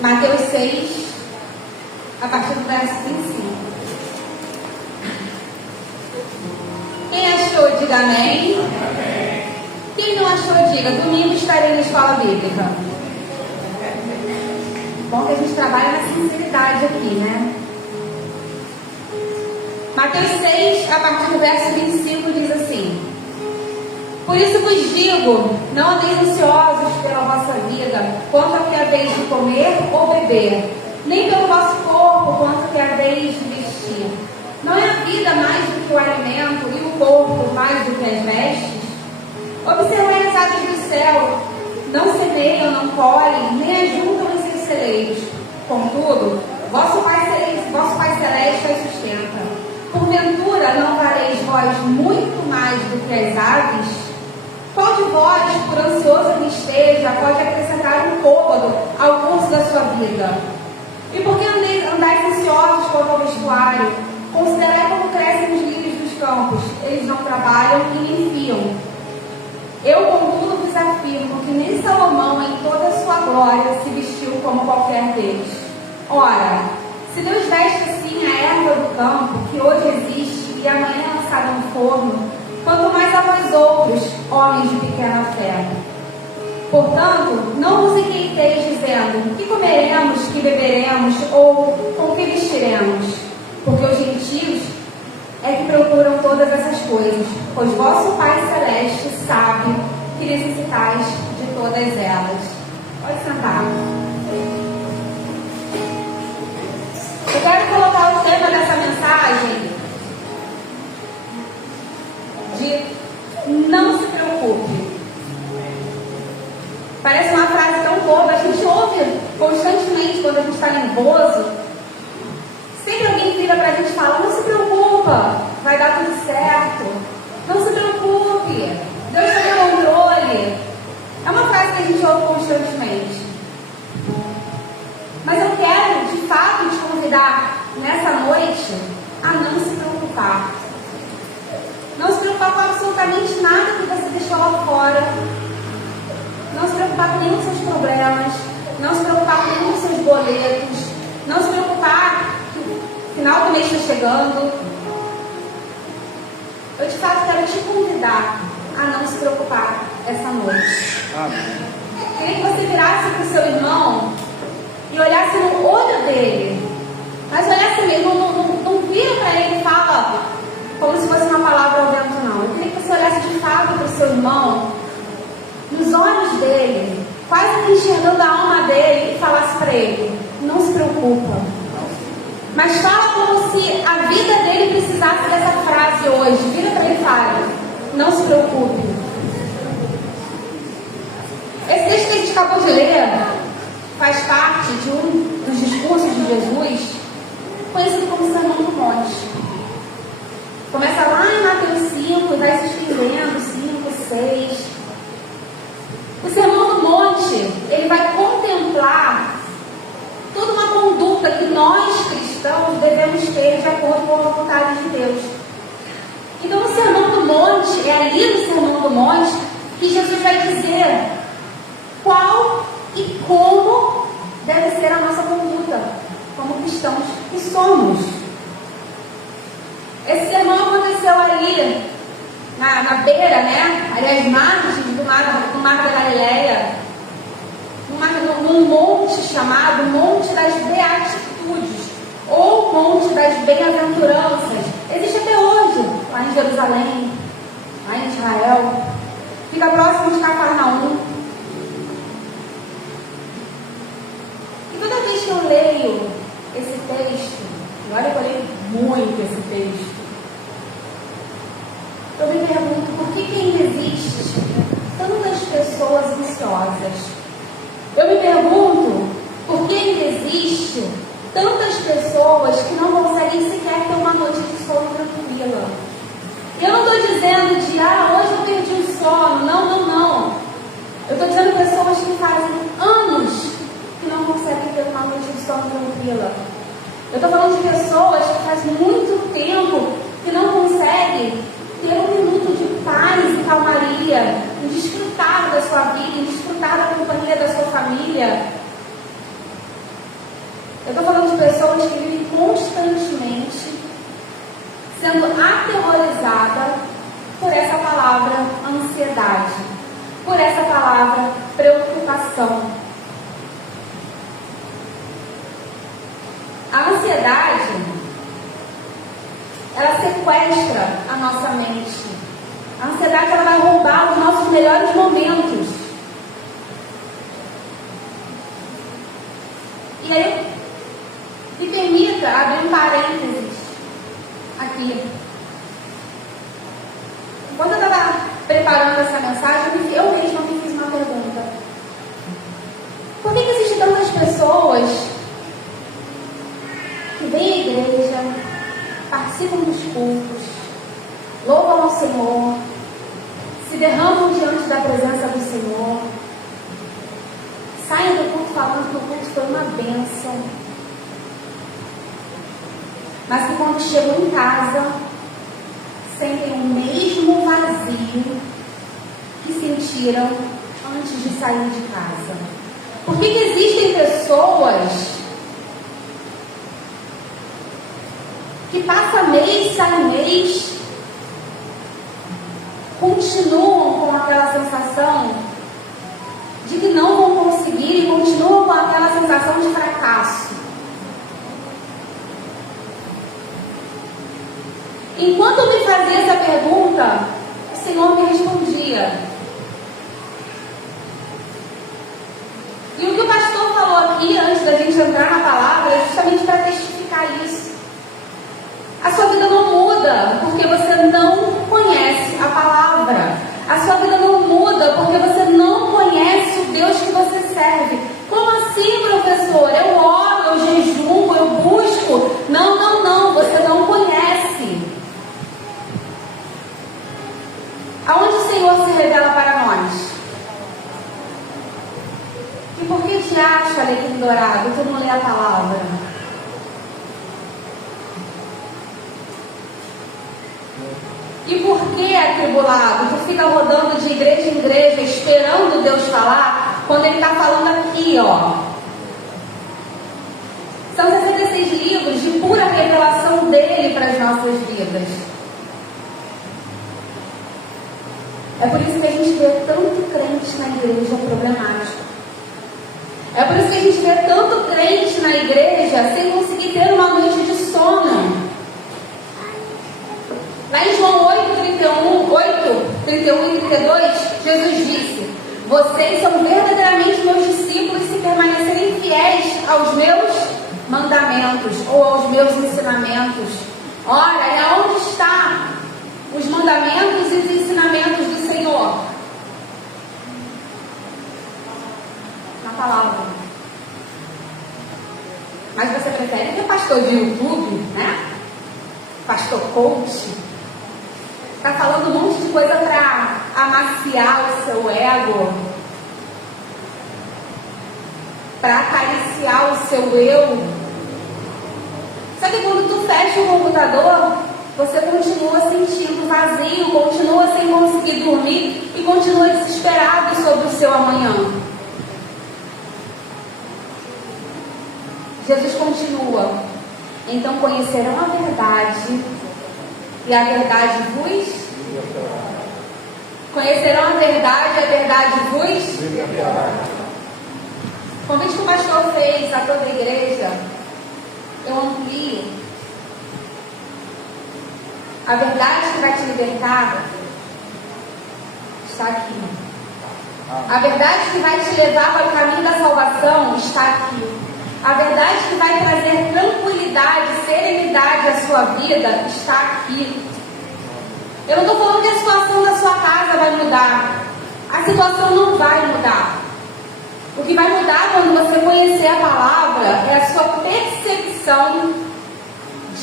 Mateus 6, a partir do verso 25. Quem achou, diga amém. Quem não achou, diga: domingo estarei na escola bíblica. Bom que a gente trabalha na sinceridade aqui, né? Mateus 6, a partir do verso 25, diz assim: por isso vos digo, não andeis ansiosos pela vossa vida, quanto ao que haveis de comer ou beber, nem pelo vosso corpo, quanto ao que haveis de vestir. Não é a vida mais do que o alimento, e o corpo mais do que as vestes? Observai as aves do céu, não semeiam, não colhem, nem ajuntam em seus celeiros. Contudo, vosso Pai Celeste as sustenta. Porventura não vareis vós muito mais do que as aves? Qual de vós, por ansioso que esteja, pode acrescentar um côvado ao curso da sua vida? E por que andais ansiosos quanto ao vestuário? Considerai como crescem os lírios dos campos. Eles não trabalham e nem fiam. Eu, contudo, vos afirmo que nem Salomão, em toda a sua glória, se vestiu como qualquer deles. Ora, se Deus veste assim a erva do campo, que hoje existe e amanhã é lançada no forno, quanto mais a vós outros, homens de pequena fé. Portanto, não vos inquieteis dizendo: que comeremos, que beberemos, ou com que vestiremos? Porque os gentios é que procuram todas essas coisas, pois vosso Pai Celeste sabe que necessitais de todas elas. Pode sentar. Eu quero colocar o tema dessa mensagem de não se preocupe. Parece uma frase tão boba, a gente ouve constantemente quando a gente está nervoso. Sempre alguém vira para a gente e fala: não se preocupa, vai dar tudo certo. Não se preocupe, Deus está no controle. É uma frase que a gente ouve constantemente. Mas eu quero, de fato, te convidar nessa noite a não se preocupar. Não se preocupar com absolutamente nada que você deixou lá fora. Não se preocupar com nenhum dos seus problemas. Não se preocupar com nenhum dos seus boletos. Não se preocupar que o final do mês está chegando. Eu, de fato, quero te convidar a não se preocupar essa noite. Queria que você virasse para o seu irmão e olhasse no olho dele. Mas olhasse mesmo, não vira para ele e fala como se fosse uma palavra ao vento, não. Eu queria que você olhasse de fato para o seu irmão, nos olhos dele, quase enxergando a alma dele, e falasse para ele: não se preocupa. Mas fala como se a vida dele precisasse dessa frase hoje. Vira para ele e fala: não se preocupe. Esse texto que a gente acabou de ler faz parte de um dos discursos de Jesus, conhecido como Sermão do Monte. Começa lá em Mateus 5 e vai se estendendo, 5, 6. O Sermão do Monte, ele vai contemplar toda uma conduta que nós cristãos devemos ter de acordo com a vontade de Deus. Então, o Sermão do Monte, é ali no Sermão do Monte que Jesus vai dizer qual e como deve ser a nossa conduta como cristãos que somos. Esse sermão aconteceu ali na beira, né? Ali às margens do mar da Galileia, num monte chamado Monte das Beatitudes, ou Monte das Bem-aventuranças. Existe até hoje, lá em Jerusalém, lá em Israel. Fica próximo de Cafarnaum. E toda vez que eu leio esse texto, e olha que eu leio muito esse texto, eu me pergunto por que ainda existe tantas pessoas ansiosas. Eu me pergunto por que ainda existe tantas pessoas que não conseguem sequer ter uma noite de sono tranquila. Eu não estou dizendo de, hoje eu perdi o sono. Não. Eu estou dizendo pessoas que fazem anos que não conseguem ter uma noite de sono tranquila. Eu estou falando de pessoas que faz muito tempo que não conseguem ter um minuto de paz e calmaria, em desfrutar da sua vida, em desfrutar da companhia da sua família. Eu estou falando de pessoas que vivem constantemente sendo aterrorizada por essa palavra ansiedade, por essa palavra preocupação. A ansiedade, ela sequestra a nossa mente. A ansiedade, ela vai roubar os nossos melhores momentos. E aí, me permita abrir um parênteses aqui. Enquanto eu estava preparando essa mensagem, eu mesma me fiz uma pergunta. Por que existem tantas pessoas que vêm à igreja, participam dos cultos, louvam ao Senhor, se derramam diante da presença do Senhor, saem do culto falando que o culto foi uma bênção, mas que quando chegam em casa, sentem o mesmo vazio que sentiram antes de sair de casa? Por que existem pessoas que passa mês, sai mês, continuam com aquela sensação de que não vão conseguir e continuam com aquela sensação de fracasso? Enquanto eu me fazia essa pergunta, o Senhor me respondia. E o que o pastor falou aqui, antes da gente entrar na palavra, é justamente para testificar isso. A sua vida não muda porque você não conhece a palavra. A sua vida não muda porque você não conhece o Deus que você serve. Como assim, professor? Eu oro, eu jejuo, eu busco. Não, você não conhece. Aonde o Senhor se revela para nós? E por que te acha, alecrim dourado, tu não lê a palavra? E por que, atribulado, tu fica rodando de igreja em igreja, esperando Deus falar, quando Ele está falando aqui, ó? São 66 livros de pura revelação dEle para as nossas vidas. É por isso que a gente vê tanto crente na igreja problemático. É por isso que a gente vê tanto crente na igreja sem conseguir ter uma noite de sono. Lá em João 8:31 e 32, Jesus disse: vocês são verdadeiramente meus discípulos se permanecerem fiéis aos meus mandamentos ou aos meus ensinamentos. Ora, e aonde está os mandamentos e os ensinamentos do Senhor? Na palavra. Mas você prefere ter pastor de YouTube, né? Pastor coach? Está falando um monte de coisa para amaciar o seu ego, para acariciar o seu eu. Sabe que quando tu fecha o computador, você continua sentindo vazio, continua sem conseguir dormir e continua desesperado sobre o seu amanhã. Jesus continua: então conhecerão a verdade e a verdade vos conhecerão a verdade vos. O convite que o pastor fez a toda a igreja, eu amplio. A verdade que vai te libertar está aqui. A verdade que vai te levar para o caminho da salvação está aqui. A verdade que vai trazer tranquilidade, serenidade à sua vida está aqui. Eu não estou falando que a situação da sua casa vai mudar. A situação não vai mudar. O que vai mudar quando você conhecer a palavra é a sua percepção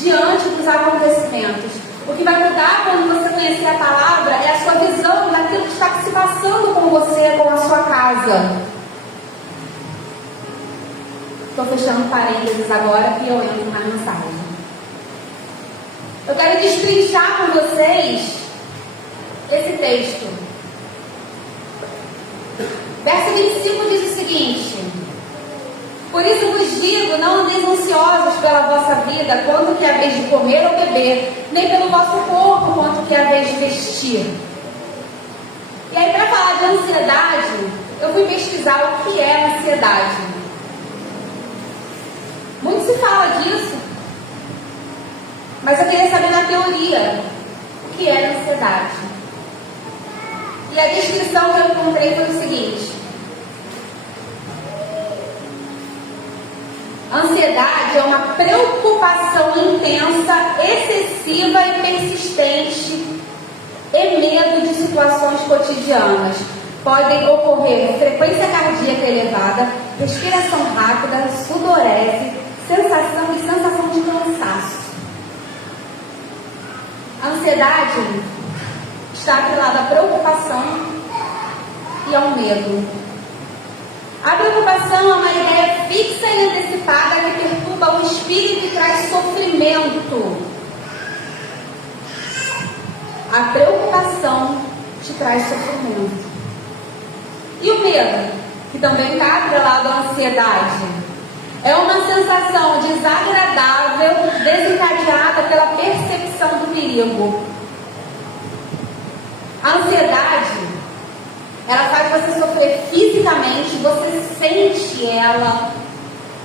diante dos acontecimentos. O que vai mudar quando você conhecer a palavra é a sua visão daquilo que está se passando com você, com a sua casa. Estou fechando parênteses agora e eu entro na mensagem. Eu quero destrinchar com vocês esse texto. Verso 25 diz o seguinte: por isso vos digo, não andeis ansiosos pela vossa vida, quanto que é a vez de comer ou beber, nem pelo vosso corpo, quanto que é a vez de vestir. E aí, para falar de ansiedade, eu fui pesquisar o que é ansiedade. Muito se fala disso, mas eu queria saber na teoria o que é ansiedade. E a descrição que eu encontrei foi o seguinte: ansiedade é uma preocupação intensa, excessiva e persistente e medo de situações cotidianas. Podem ocorrer frequência cardíaca elevada, respiração rápida, sudorese, sensação de cansaço. A ansiedade está atrelada à preocupação e ao medo. A preocupação é uma ideia fixa e antecipada que perturba o espírito e traz sofrimento. A preocupação te traz sofrimento. E o medo, que também está atrelado à ansiedade, é uma sensação desagradável desencadeada pela percepção do perigo. A ansiedade, ela faz você sofrer fisicamente, você sente ela,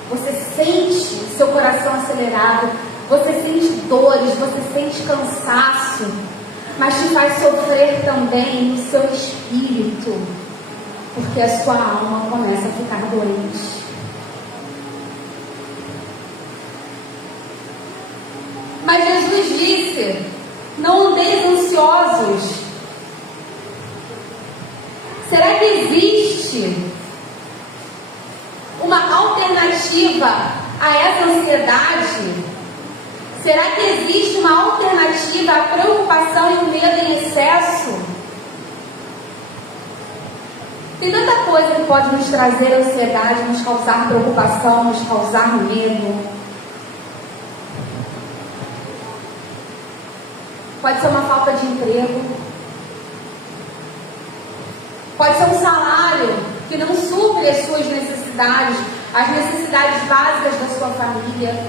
você sente seu coração acelerado, você sente dores, você sente cansaço, mas te faz sofrer também no seu espírito, porque a sua alma começa a ficar doente. Mas Jesus disse: não andeis ansiosos. Será que existe uma alternativa a essa ansiedade? Será que existe uma alternativa à preocupação e o medo em excesso? Tem tanta coisa que pode nos trazer ansiedade, nos causar preocupação, nos causar medo. Pode ser uma falta de emprego. Pode ser um salário que não supre as suas necessidades, as necessidades básicas da sua família.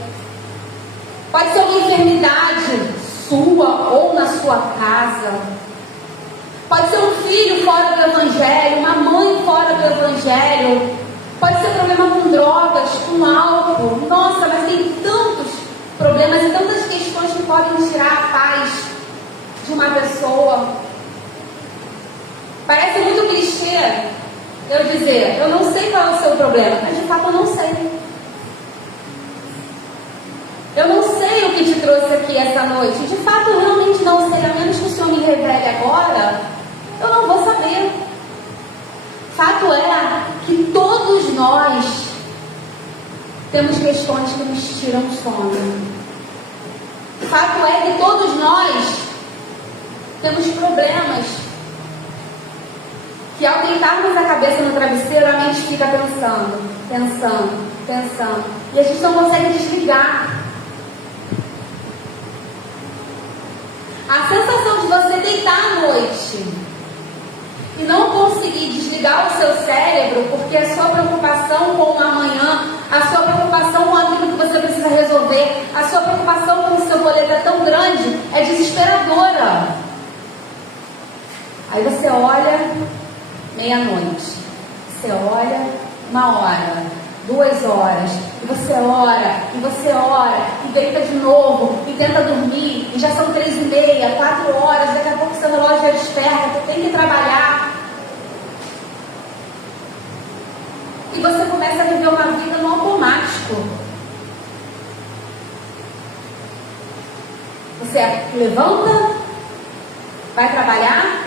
Pode ser uma enfermidade sua ou na sua casa. Pode ser um filho fora do Evangelho, uma mãe fora do Evangelho. Pode ser problema com drogas, com álcool. Nossa, mas tem tantos problemas e tantas questões que podem tirar a paz de uma pessoa. Parece muito clichê eu dizer: eu não sei qual é o seu problema, mas de fato eu não sei. Eu não sei o que te trouxe aqui essa noite. De fato eu realmente não sei, a menos que o Senhor me revele agora, eu não vou saber. Fato é que todos nós temos questões que nos tiram o sono. Fato é que todos nós temos problemas que, ao deitarmos a cabeça no travesseiro, a mente fica pensando. E a gente não consegue desligar. A sensação de você deitar à noite e não conseguir desligar o seu cérebro, porque a sua preocupação com o amanhã, a sua preocupação com aquilo que você precisa resolver, a sua preocupação com o seu boleto é tão grande, é desesperadora. Aí você olha meia-noite, você olha 1 hora, 2 horas, e você ora, e deita de novo, e tenta dormir, e já são 3h30, 4 horas, daqui a pouco seu relógio já desperta, você tem que trabalhar. E você começa a viver uma vida no automático. Você levanta, vai trabalhar,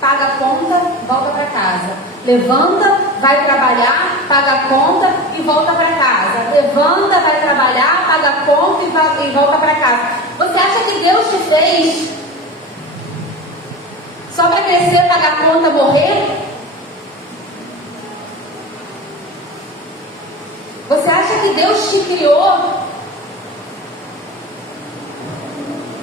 paga a conta, volta para casa. Levanta, vai trabalhar, paga a conta e volta para casa. Levanta, vai trabalhar, paga a conta e volta para casa. Você acha que Deus te fez só para crescer, pagar a conta, morrer? Você acha que Deus te criou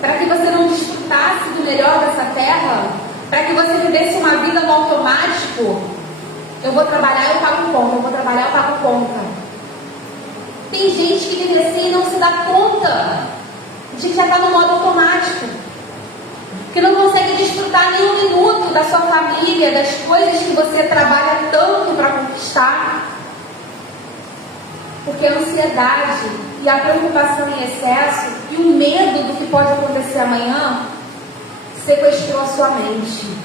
para que você não desfrutasse do melhor dessa terra? Para que você vivesse uma vida no automático? Eu vou trabalhar, eu pago conta. Eu vou trabalhar, eu pago conta. Tem gente que vive assim e não se dá conta de que já está no modo automático, que não consegue desfrutar nem um minuto da sua família, das coisas que você trabalha tanto para conquistar, porque a ansiedade e a preocupação em excesso e o medo do que pode acontecer amanhã sequestrou a sua mente.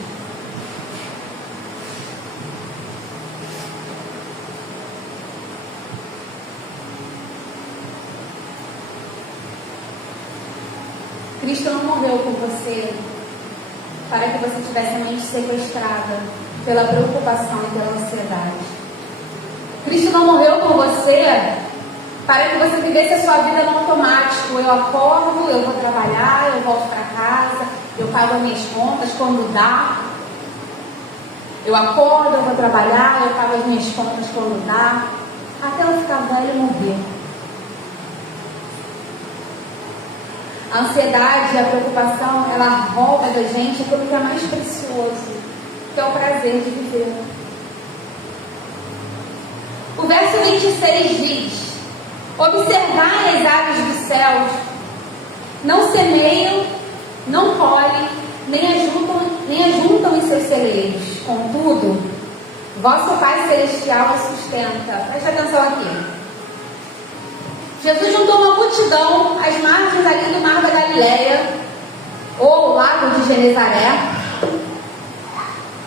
Cristo não morreu por você para que você tivesse a mente sequestrada pela preocupação e pela ansiedade. Cristo não morreu por você para que você vivesse a sua vida no automático. Eu acordo, eu vou trabalhar, eu volto para casa, eu pago as minhas contas quando dá. Eu acordo, eu vou trabalhar, eu pago as minhas contas quando dá, até eu ficar velho e morrer. A ansiedade e a preocupação, ela rouba da gente aquilo que é mais precioso, que é o prazer de viver. O verso 26 diz: observai as aves dos céus, não semeiam, não colhem, nem ajuntam em seus celeiros. Contudo, vosso Pai Celestial as sustenta. Preste atenção aqui. Jesus juntou uma multidão às margens ali do Mar da Galileia, ou Lago de Genezaré.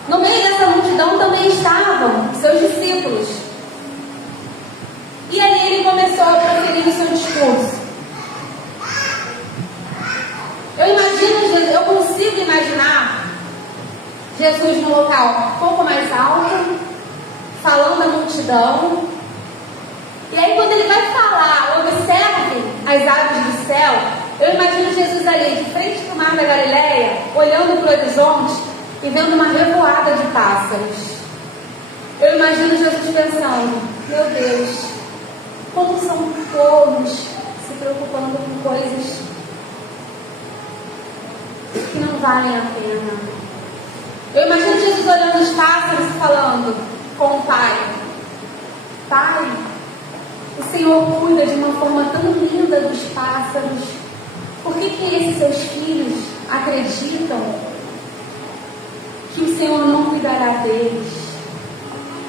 No meio dessa multidão também estavam seus discípulos. E aí ele começou a proferir o seu discurso. Eu consigo imaginar Jesus no local um pouco mais alto, falando à multidão. E aí quando ele vai falar, observe as aves do céu, eu imagino Jesus ali, de frente para o Mar da Galileia, olhando para o horizonte e vendo uma revoada de pássaros. Eu imagino Jesus pensando: meu Deus, como são todos se preocupando com coisas que não valem a pena. Eu imagino Jesus olhando os pássaros e falando com o Pai: Pai, o Senhor cuida de uma forma tão linda dos pássaros. Por que esses seus filhos acreditam que o Senhor não cuidará deles?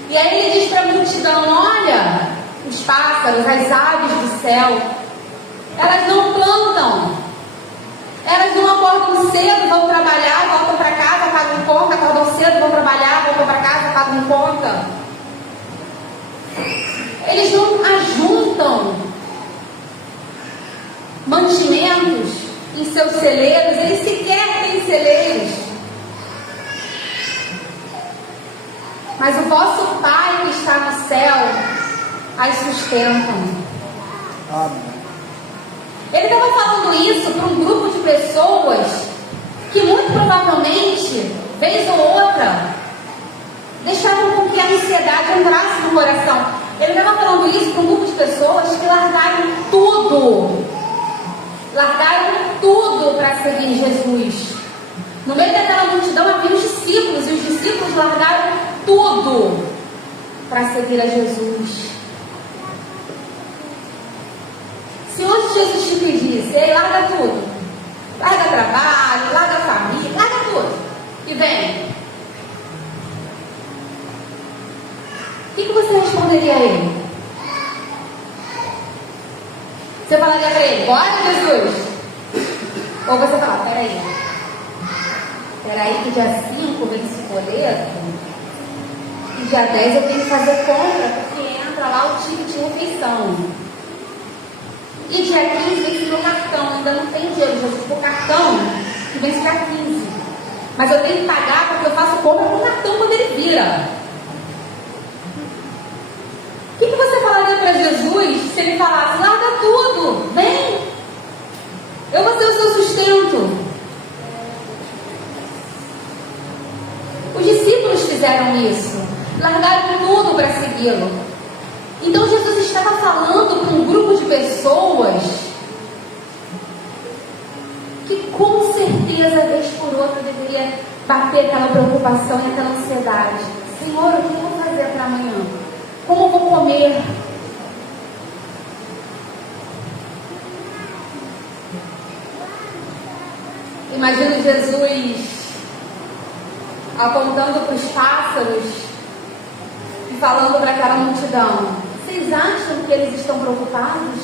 E aí ele diz para a multidão: olha, os pássaros, as aves do céu, elas não plantam, elas não acordam cedo, vão trabalhar, voltam para casa, pagam conta, acordam cedo, vão trabalhar, voltam para casa, pagam conta. Eles não ajuntam mantimentos em seus celeiros, eles sequer têm celeiros. Mas o vosso Pai que está no céu as sustentam. Amém. Ele estava falando isso para um grupo de pessoas que muito provavelmente, vez ou outra, deixavam com que a ansiedade entrasse no coração. Ele estava falando isso para um grupo de pessoas que largaram tudo para seguir Jesus. No meio daquela multidão havia os discípulos, e os discípulos largaram tudo para seguir a Jesus. Se hoje Jesus te pedisse: ei, larga tudo, larga trabalho, larga família, larga tudo e vem, o que você responderia a ele? Você falaria para ele: bora, Jesus? Ou você fala: peraí que dia 5 vem esse boleto e dia 10 eu tenho que fazer compra, porque entra lá o ticket de refeição. E dia 15 vence meu cartão, ainda não tem dinheiro, Jesus, o cartão que vence dia 15. Mas eu tenho que pagar porque eu faço compra com o cartão quando ele vira. O que você falaria para Jesus se ele falasse: larga tudo, vem, eu vou ser o seu sustento? Os discípulos fizeram isso, largaram tudo para segui-lo. Então Jesus estava falando para um grupo de pessoas que com certeza, vez por outra, deveria bater aquela preocupação e aquela ansiedade. Senhor, o que eu vou fazer para amanhã? Como eu vou comer? Imagino Jesus apontando para os pássaros e falando para aquela multidão: vocês acham que eles estão preocupados?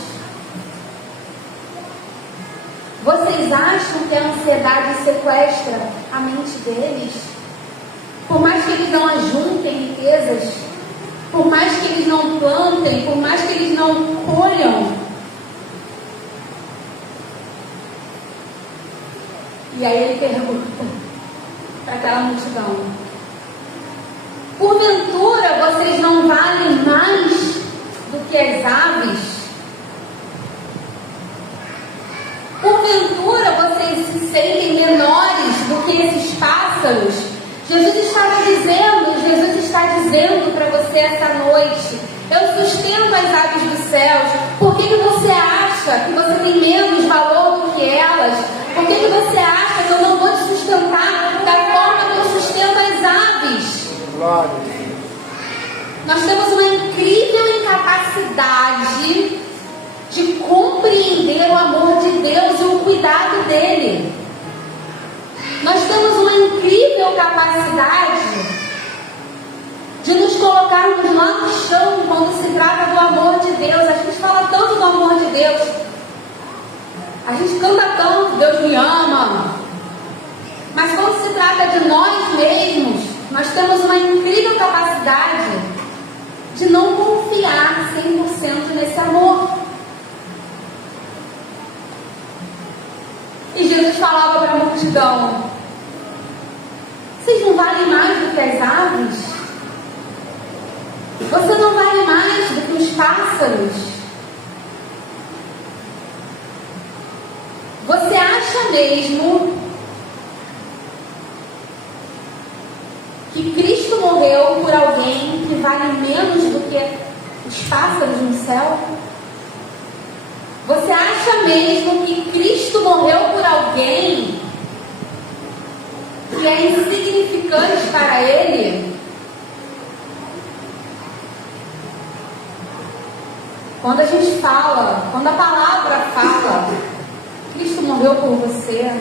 Vocês acham que a ansiedade sequestra a mente deles? Por mais que eles não ajuntem riquezas, por mais que eles não plantem, por mais que eles não colham. E aí ele pergunta para aquela multidão: porventura vocês não valem mais do que as aves? Porventura vocês se sentem menores do que esses pássaros? Jesus está dizendo para você essa noite: eu sustento as aves dos céus. Por que você acha que você tem menos valor do que elas? Por que você acha que eu não vou te sustentar da forma que eu sustento as aves? Glória. Nós temos uma incrível incapacidade de compreender o amor de Deus e o cuidado dele. Nós temos uma incrível capacidade de nos colocarmos lá no chão quando se trata do amor de Deus. A gente fala tanto do amor de Deus, a gente canta tanto, Deus me ama, mas quando se trata de nós mesmos, nós temos uma incrível capacidade de não confiar 100% nesse amor. E Jesus falava para a multidão: vocês não valem mais do que as aves? Você não vale mais do que os pássaros? Você acha mesmo que Cristo morreu por alguém que vale menos do que os pássaros no céu? Você acha mesmo que Cristo morreu por alguém que é insignificante para Ele? Quando a gente fala, quando a palavra fala, Cristo morreu por você,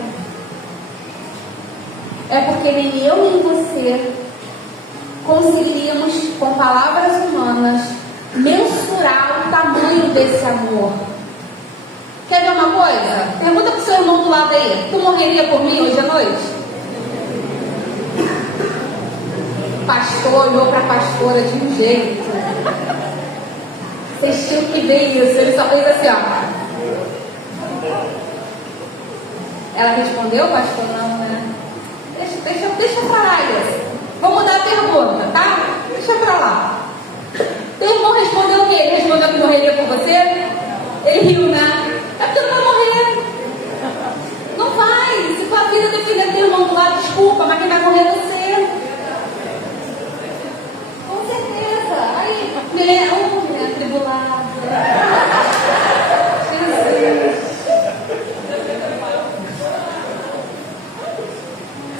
é porque nem eu nem você conseguiríamos, com palavras humanas, mensurar o tamanho desse amor. Quer ver uma coisa? Pergunta para o seu irmão do lado aí: tu morreria por mim hoje à noite? O pastor olhou para a pastora de um jeito. Vocês tinham que ver isso. Ele só fez assim, ó. Ela respondeu, pastor? Não, né? Deixa pra lá isso. Vou mudar a pergunta, tá? Deixa pra lá. Teu irmão respondeu o quê? Ele respondeu que morreria por você? Ele riu, né? É porque não vai morrer. Não vai. Se tua vida depender do teu irmão do lado, desculpa, mas quem vai morrer é você. Com certeza. Aí, mulher atribulada. Jesus.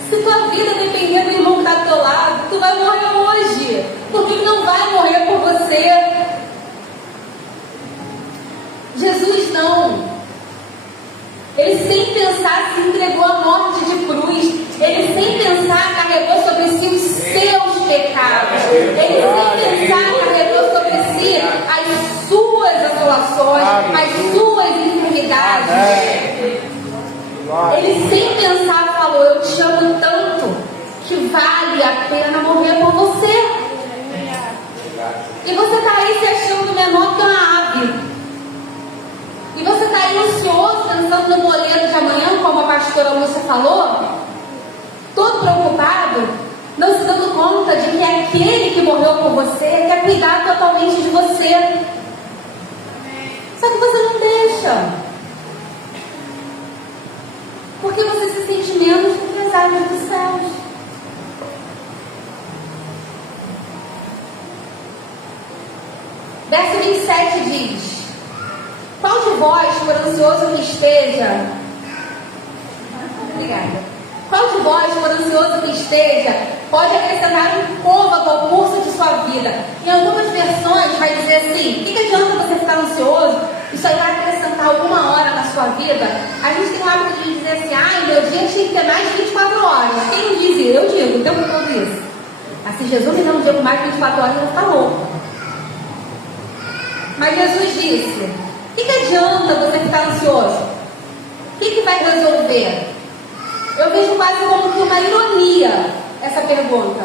Se tua vida depender do irmão que está do teu lado, tu vai morrer hoje. Porque ele não vai morrer por você. Jesus não. Ele sem pensar se entregou à morte de cruz. Ele sem pensar carregou sobre si os seus pecados. Ele sem pensar carregou sobre si as suas assolações, as suas enfermidades. Ele sem pensar falou: eu te amo tanto que vale a pena morrer por você. E você está aí se achando menor que uma ave. E você está aí ansioso, pensando no boleto de amanhã, como a pastora Lúcia falou, todo preocupado, não se dando conta de que aquele que morreu por você quer cuidar totalmente de você. Só que você não deixa. Porque você se sente menos do que as aves dos céus. Verso 27 diz: qual de vós, por ansioso que esteja, obrigada, qual de vós, por ansioso que esteja, pode acrescentar um côvado ao curso de sua vida? Em algumas versões vai dizer assim: o que adianta você ficar ansioso? Isso aí vai acrescentar alguma hora na sua vida? A gente tem o hábito de dizer assim: ai, meu dia gente tem que ter mais de 24 horas. Quem não diz isso? Eu digo, o tempo todo isso. Mas se Jesus me dá um dia com mais de 24 horas, eu vou ficar louco. Mas Jesus disse: o que adianta você ficar ansioso? O que vai resolver? Eu vejo quase como que uma ironia essa pergunta.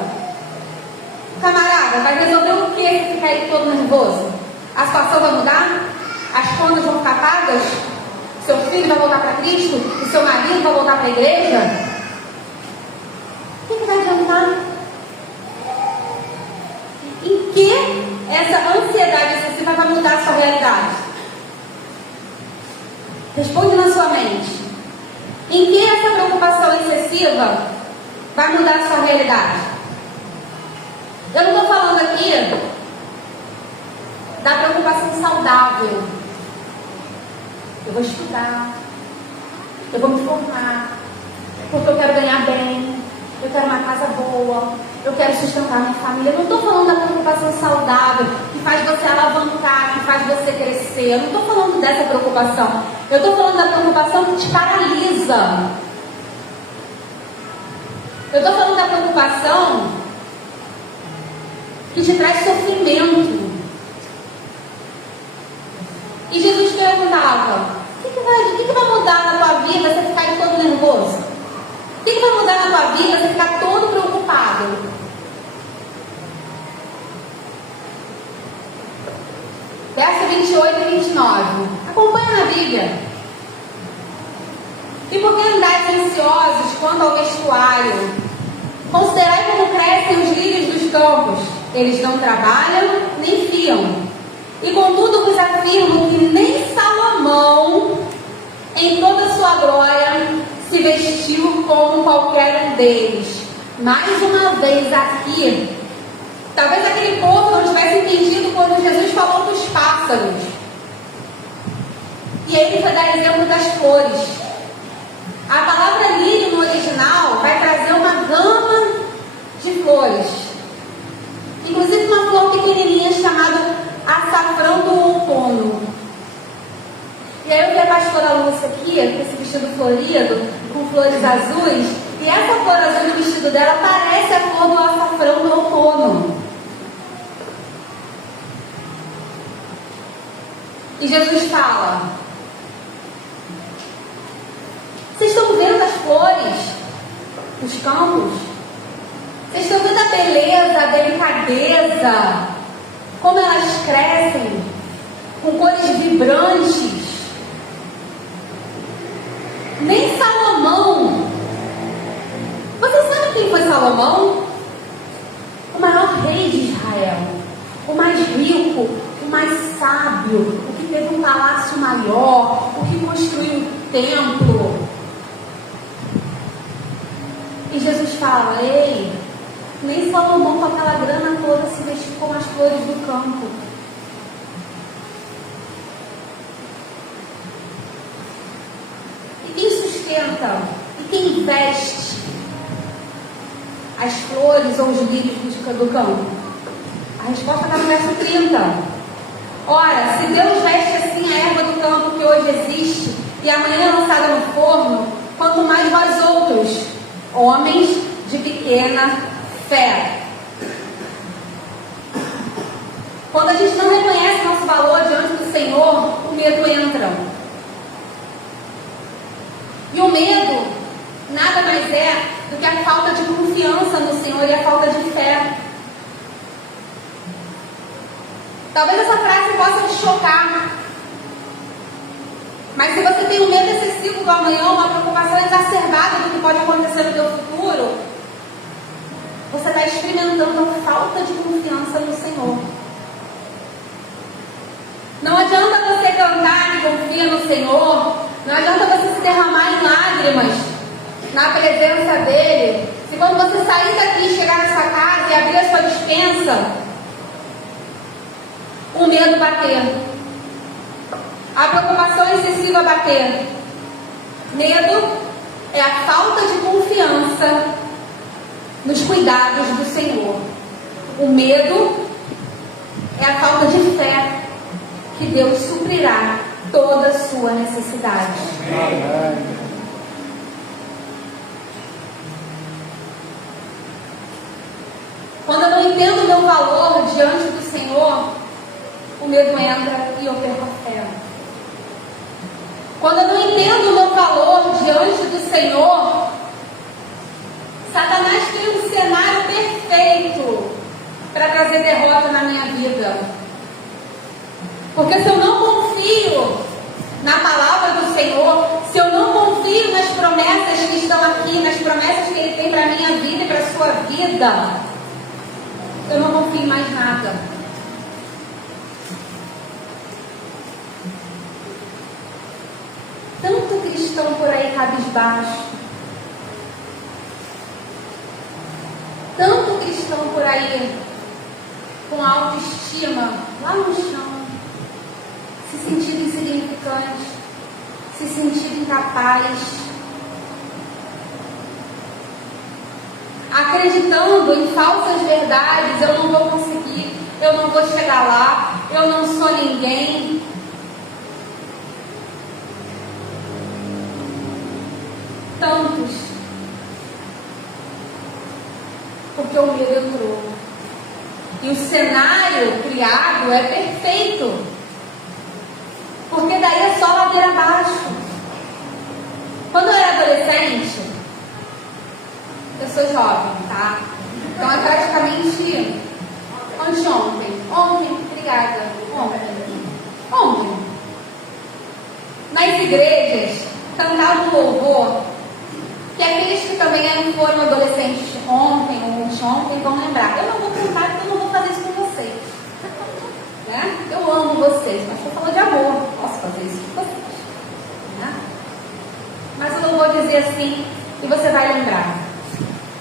Camarada, vai resolver o que se ficar aí todo nervoso? A situação vai mudar? As contas vão ficar pagas? Seu filho vai voltar para Cristo? O seu marido vai voltar para a igreja? O que vai adiantar? Em que essa ansiedade excessiva vai mudar a sua realidade? Responde na sua mente. Em que essa preocupação excessiva vai mudar a sua realidade? Eu não estou falando aqui da preocupação saudável. Eu vou estudar, eu vou me formar, porque eu quero ganhar bem, eu quero uma casa boa, eu quero sustentar minha família. Eu não estou falando da preocupação saudável, que faz você alavancar, que faz você crescer. Eu não estou falando dessa preocupação. Eu estou falando da preocupação que te paralisa. Eu estou falando da preocupação que te traz sofrimento. E Jesus perguntava: o que vai mudar na tua vida você ficar aí todo nervoso? O que vai mudar na tua vida você ficar todo preocupado? Verso 28 e 29. Acompanha na Bíblia. E por que andais ansiosos quanto ao vestuário? Considerai como crescem os lírios dos campos. Eles não trabalham, nem fiam. E contudo vos afirmo que nem Salomão, em toda a sua glória, se vestiu como qualquer um deles. Mais uma vez aqui, talvez aquele povo não tivesse entendido quando Jesus falou dos pássaros. E ele foi dar exemplo das flores. A palavra lírio no original vai trazer uma gama de flores. Inclusive uma flor pequenininha chamada açafrão do outono. E aí eu vi a pastora Lúcia aqui, com esse vestido florido, com flores azuis, e essa flor azul no vestido dela parece a flor do açafrão do outono. E Jesus fala: vocês estão vendo as flores dos campos? Vocês estão vendo a beleza, a delicadeza, como elas crescem, com cores vibrantes? Nem Salomão. Você sabe quem foi Salomão? O maior rei de Israel, o mais rico, o mais sábio, o que teve um palácio maior, o que construiu um templo. E Jesus fala: ei, nem Salomão com aquela grana toda se vestiu como as flores do campo. E quem sustenta e quem veste as flores ou os lírios do campo? A resposta está no verso 30. Ora, se Deus veste assim a erva do campo que hoje existe e amanhã é lançada no forno, quanto mais vós outros, homens de pequena fé. Quando a gente não reconhece nosso valor diante do Senhor, o medo entra. E o medo nada mais é do que a falta de confiança no Senhor e a falta de fé. Talvez essa frase possa te chocar, mas se você tem um medo excessivo do amanhã, uma preocupação exacerbada do que pode acontecer no teu futuro, você está experimentando a falta de confiança no Senhor. Não adianta você cantar que confia no Senhor, não adianta você se derramar em lágrimas na presença dEle, se quando você sair daqui, chegar na sua casa e abrir a sua despensa, o medo bater, a preocupação excessiva bater. Medo é a falta de confiança nos cuidados do Senhor. O medo é a falta de fé que Deus suprirá toda a sua necessidade. não entendo o meu valor diante do Senhor, o medo entra e eu perco a fé. Quando eu não entendo o meu valor diante do Senhor, Satanás tem um cenário perfeito para trazer derrota na minha vida. Porque se eu não confio na palavra do Senhor, se eu não confio nas promessas que estão aqui, nas promessas que Ele tem para a minha vida e para a sua vida, eu não confio em mais nada. Tanto cristão por aí cabisbaixo, tanto cristão por aí com autoestima lá no chão, se sentindo insignificante, se sentindo incapaz, acreditando em falsas verdades. Eu não vou conseguir, eu não vou chegar lá, eu não sou ninguém. Tantos, porque o medo entrou. E o cenário criado é perfeito, porque daí é só ladeira abaixo. Quando eu era adolescente, eu sou jovem, tá? Então é praticamente ontem, obrigada, ontem. Nas igrejas, cantava um louvor, que aqueles que também foram adolescentes ontem ou anteontem vão lembrar. Eu não vou cantar porque eu não vou fazer isso com vocês. Né? Eu amo vocês, mas estou falando de amor. Posso fazer isso com vocês. Né? Mas eu não vou dizer assim e você vai lembrar.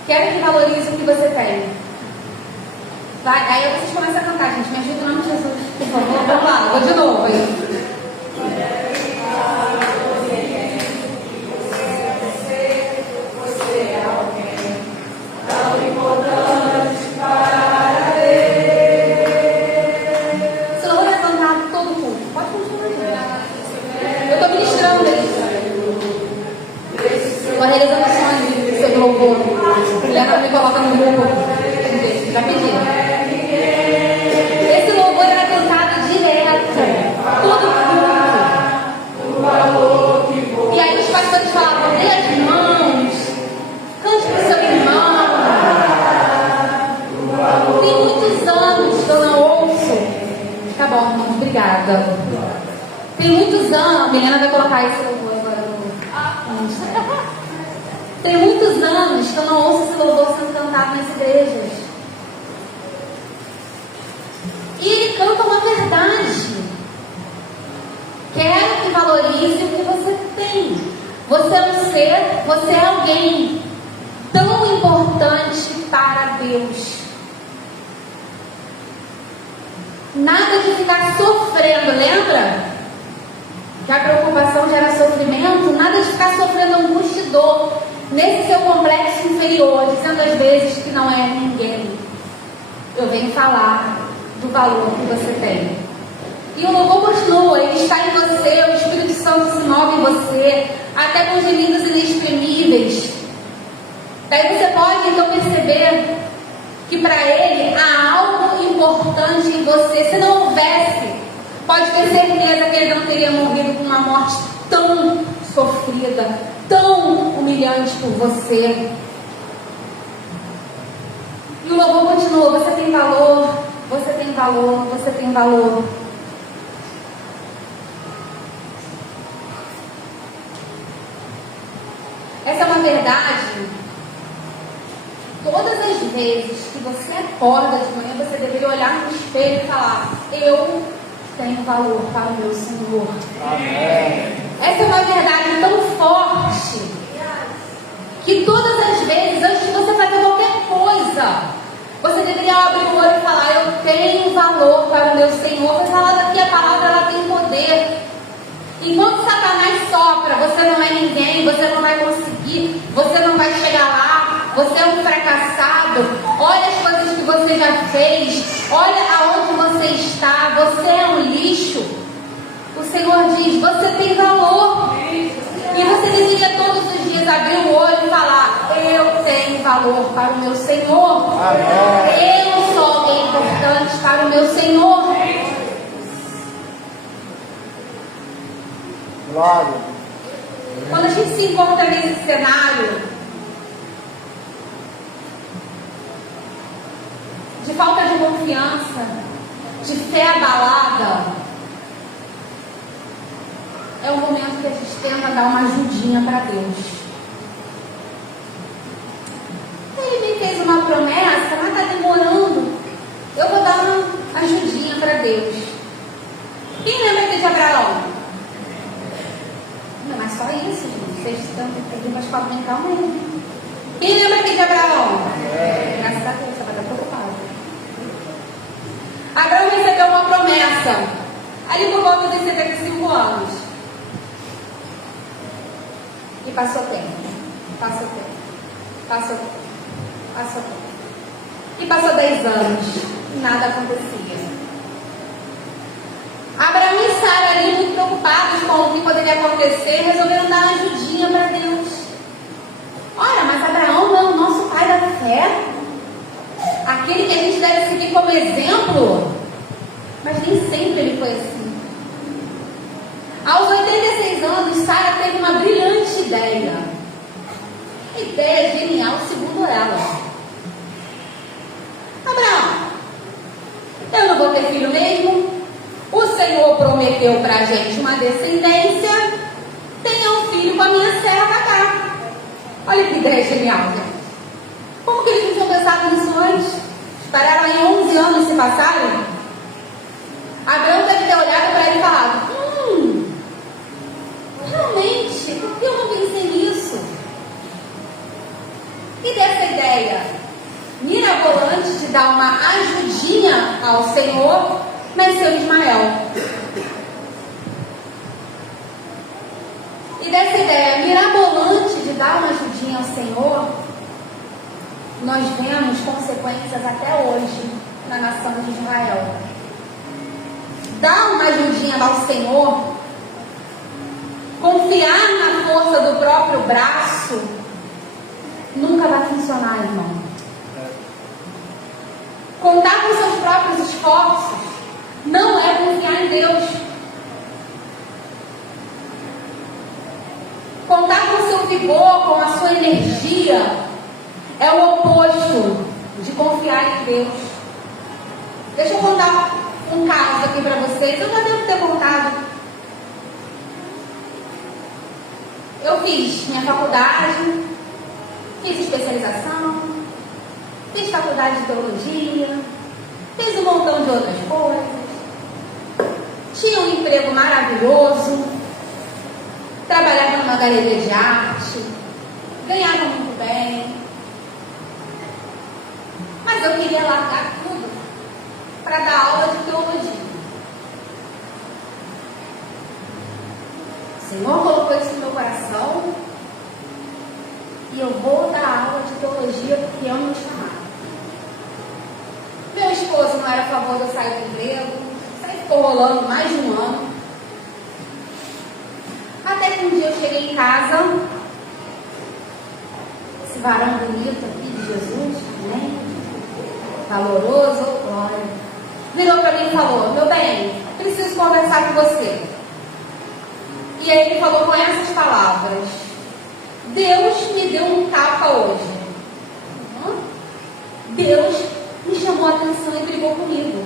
Quero que valorize o que você tem. Vai, aí vocês começam a cantar, gente. Me ajuda em nome de Jesus. Por favor, vamos lá, vou de novo aí. Leva me coloca no grupo. Já pedi. Esse louvor era cantado direto. Todo culto. E aí os pastores falavam: dê as mãos, cante para o seu irmão. Tem muitos anos que eu não ouço. Tá bom, irmãos, obrigada. Tem muitos anos. A menina vai colocar esse louvor agora no. Tem muitos anos que eu não ouço esse louvor sendo cantado nas igrejas. E ele canta uma verdade. Quero que valorize o que você tem. Você é um ser, você é alguém tão importante para Deus. Nada de ficar sofrendo, lembra? Que a preocupação gera sofrimento. Nada de ficar sofrendo angústia e dor nesse seu complexo inferior, dizendo às vezes que não é ninguém. Eu venho falar do valor que você tem. E o louvor continua, ele está em você, o Espírito Santo se move em você, até com gemidos inexprimíveis. Daí você pode então perceber que para ele há algo importante em você. Se não houvesse, pode ter certeza que ele não teria morrido com uma morte tão sofrida, tão humilhante por você. E o louvor continua: você tem valor, você tem valor, você tem valor. Essa é uma verdade. Todas as vezes que você acorda de manhã, você deveria olhar no espelho e falar: eu tenho valor para o meu Senhor. Amém. Essa é uma verdade tão forte que todas as vezes, antes de você fazer qualquer coisa, você deveria abrir o olho e falar: eu tenho valor para o meu Senhor. Foi falado aqui, a palavra ela tem poder. Enquanto Satanás sopra, você não é ninguém, você não vai conseguir, você não vai chegar lá, você é um fracassado. Olha as coisas que você já fez, olha aonde você está, você é um lixo. O Senhor diz: você tem valor. E você deveria todos os dias abrir o olho e falar: eu tenho valor para o meu Senhor. Eu importantes para o meu Senhor. Glória. Quando a gente se encontra nesse cenário de falta de confiança, de fé abalada, é o momento que a gente tenta dar uma ajudinha para Deus. Ele me fez uma promessa, mas está demorando. Eu vou dar uma ajudinha para Deus. Quem lembra aqui de Abraão? Não, mas só isso, gente. Vocês estão pedindo mais para brincar mesmo. Quem lembra aqui de Abraão? Graças a Deus, você vai estar preocupado. Abraão recebeu uma promessa ali por volta de 75 anos. E passou tempo. E passou 10 anos. E nada acontecia. Abraão e Sara ali, muito preocupados com o que poderia acontecer, resolveram dar uma ajudinha para Deus. Olha, mas Abraão não é o nosso pai da fé, aquele que a gente deve seguir como exemplo. Mas nem sempre ele foi assim. Aos 86 anos, Sara teve uma brilhante ideia. Ideia genial, segundo ela. Abraão, eu não vou ter filho mesmo. O Senhor prometeu para a gente uma descendência. Tenha um filho com a minha serva cá. Olha que ideia genial, gente. Como que eles não tinham pensado nisso antes? Esperaram aí 11 anos se passarem? Abraão deve ter olhado para ele e falado: realmente, por que eu não pensei nisso? E dessa ideia mirabolante de dar uma ajudinha ao Senhor, nasceu Ismael. E dessa ideia mirabolante de dar uma ajudinha ao Senhor, nós vemos consequências até hoje na nação de Israel. Dar uma ajudinha ao Senhor, confiar na força do próprio braço, nunca vai funcionar, irmão. Contar com seus próprios esforços não é confiar em Deus. Contar com o seu vigor, com a sua energia, é o oposto de confiar em Deus. Deixa eu contar um caso aqui para vocês. Eu já devo ter contado. Eu fiz minha faculdade, fiz especialização, fiz faculdade de teologia, fiz um montão de outras coisas. Tinha um emprego maravilhoso, trabalhava numa galeria de arte, ganhava muito bem. Mas eu queria largar tudo para dar aula de teologia. O Senhor colocou isso no meu coração e eu vou dar aula de teologia porque é o meu chamado. Meu esposo não era a favor de eu sair do emprego, isso aí ficou rolando mais de um ano. Até que um dia eu cheguei em casa, esse varão bonito aqui de Jesus, né? Valoroso, glória, virou para mim e falou: meu bem, preciso conversar com você. E aí ele falou com essas palavras: Deus me deu um tapa hoje. Deus me chamou a atenção e brigou comigo.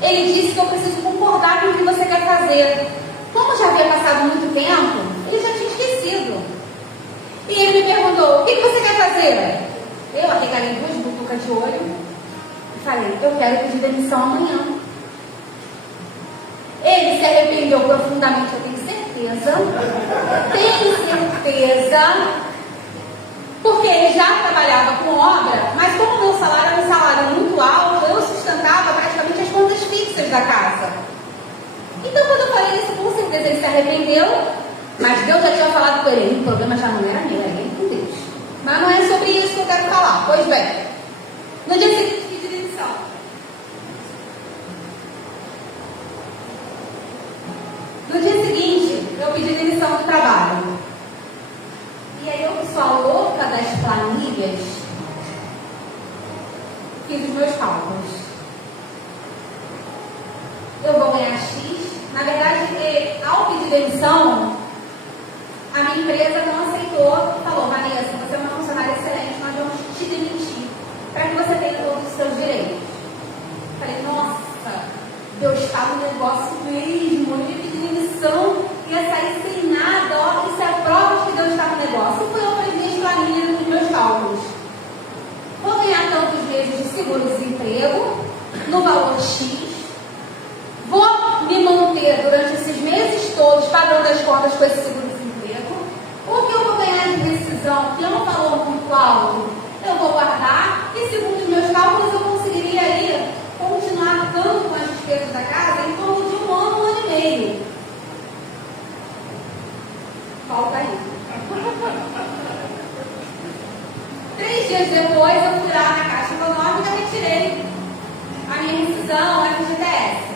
Ele disse que eu preciso concordar com o que você quer fazer. Como já havia passado muito tempo, ele já tinha esquecido. E ele me perguntou: o que você quer fazer? Eu arregalei 2 butucas de olho e falei: eu quero pedir demissão amanhã. Ele se arrependeu profundamente, eu tenho certeza. Porque ele já trabalhava com obra, mas como o meu salário era um salário muito alto, eu sustentava praticamente as contas fixas da casa. Então, quando eu falei isso, com certeza ele se arrependeu, mas Deus já tinha falado com ele: o problema já não era meu, era ele com Deus. Mas não é sobre isso que eu quero falar. Pois bem, no dia seguinte pedi demissão. No dia seguinte, eu pedi demissão do trabalho. E aí eu, que sou a louca das planilhas, fiz os meus cálculos. ganhar X. Na verdade, ao pedir demissão, a minha empresa não aceitou e falou: Vanessa, você é uma funcionária excelente, nós vamos te demitir para que você tenha todos os seus direitos. Falei: nossa, Deus está no negócio mesmo, eu ia pedir demissão, ia sair sem nada, ó, isso é a prova de que Deus está no negócio. E fui eu para minhas planilhas dos meus cálculos. Vou ganhar tantos meses de seguro-desemprego, no valor X, vou me manter durante esses meses todos pagando as contas com esse seguro-desemprego. O que eu vou ganhar de rescisão, que é um valor muito alto, eu vou guardar e, segundo os meus cálculos, eu conseguiria aí continuar dando com as despesas da casa em torno de um ano e meio. Falta aí. 3 dias depois, eu fui lá na Caixa Econômica e retirei a minha rescisão, a FGTS.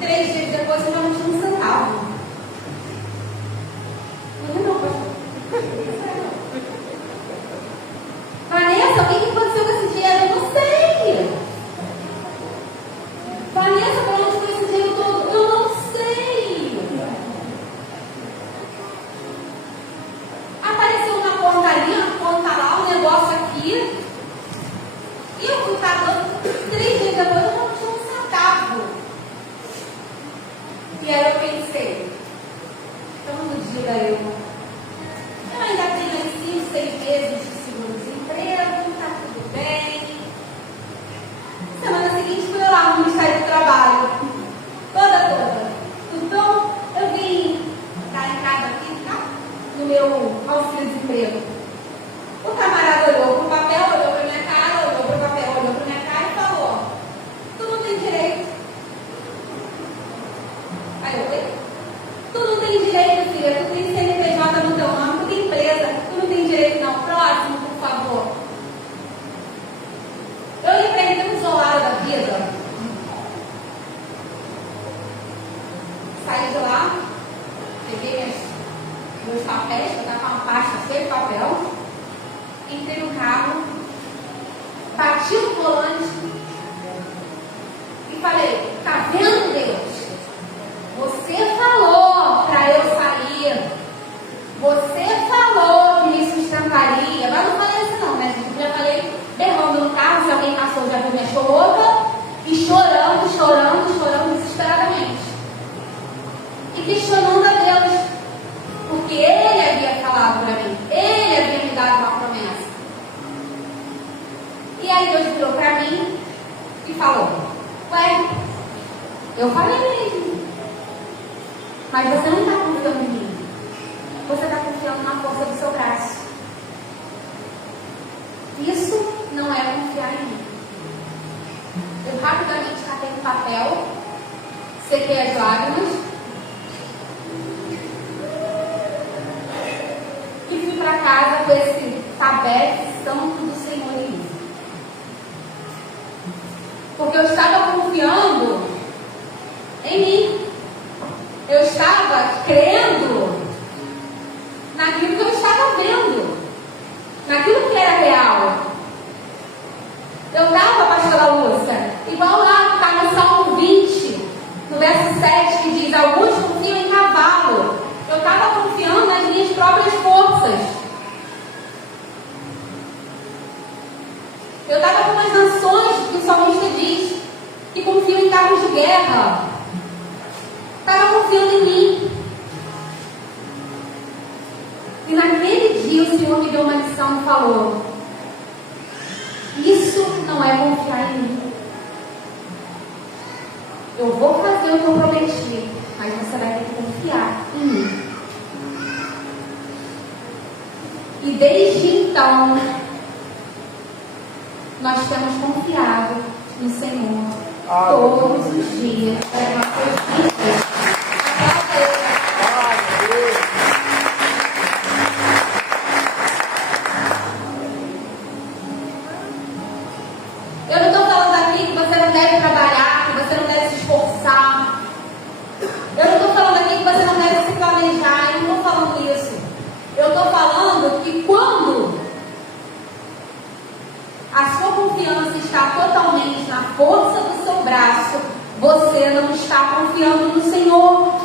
3 dias depois, eu já não tinha um centavo. Não, pastor. Vanessa, o que aconteceu com esse dinheiro? Eu não sei. Vanessa, para onde foi esse dinheiro todo? Eu não sei. Apareceu uma conta ali, uma conta lá, um negócio aqui. E eu fui pagando 3 dias depois, eu não tinha um centavo. E aí eu pensei, todo dia eu ainda tenho aí 5, 6 meses de seguro-desemprego, tá tudo bem. Semana seguinte fui lá no Ministério do Trabalho, toda. Então eu vim dar entrada aqui, tá? No meu auxílio-desemprego. O camarada olhou pro papel, olhou pra minha cara, olhou pro papel, olhou pra minha cara e falou: tu não tem direito. Aí eu falei: tu não tem direito, filha, tu tem CNPJ no teu nome, tu tem empresa, tu não tem direito não. Próximo, por favor. Eu lembrei de um isolado da vida. Saí de lá, peguei meus papéis, eu estava com uma pasta cheia de papel, entrei no carro, bati no volante e falei: tá vendo, Deus? Você falou para eu sair. Você falou que me sustentaria. Mas não falei isso não, né? Eu já falei berrando no carro. Se alguém passou, já viu minha louca. E chorando desesperadamente. E questionando a Deus. Porque Ele havia falado para mim. Ele havia me dado uma promessa. E aí Deus virou para mim e falou: ué, eu falei mesmo. Mas você não está confiando em mim. Você está confiando na força do seu braço. Isso não é confiar em mim. Eu rapidamente catei um papel, sequei as lágrimas e fui para casa com esse tabete santo do Senhor em mim. Porque eu estava confiando em mim. Eu estava crendo naquilo que eu estava vendo, naquilo que era real. Eu estava, pastora Lúcia, igual lá está no Salmo 20, no verso 7, que diz: alguns confiam em cavalo. Eu estava confiando nas minhas próprias forças. Eu estava com as nações que o salmista diz que confiam em carros de guerra. Estava confiando em mim. E naquele dia o Senhor me deu uma lição e falou: isso não é confiar em mim. Eu vou fazer o que eu prometi, mas você vai ter que confiar em mim. E desde então nós temos confiado no Senhor todos os dias das nossas vidas. Eu não estou falando aqui que você não deve trabalhar, que você não deve se esforçar. Eu não estou falando aqui que você não deve se planejar. Eu não estou falando isso. Eu estou falando que quando a sua confiança está totalmente na força do seu braço, você não está confiando no Senhor.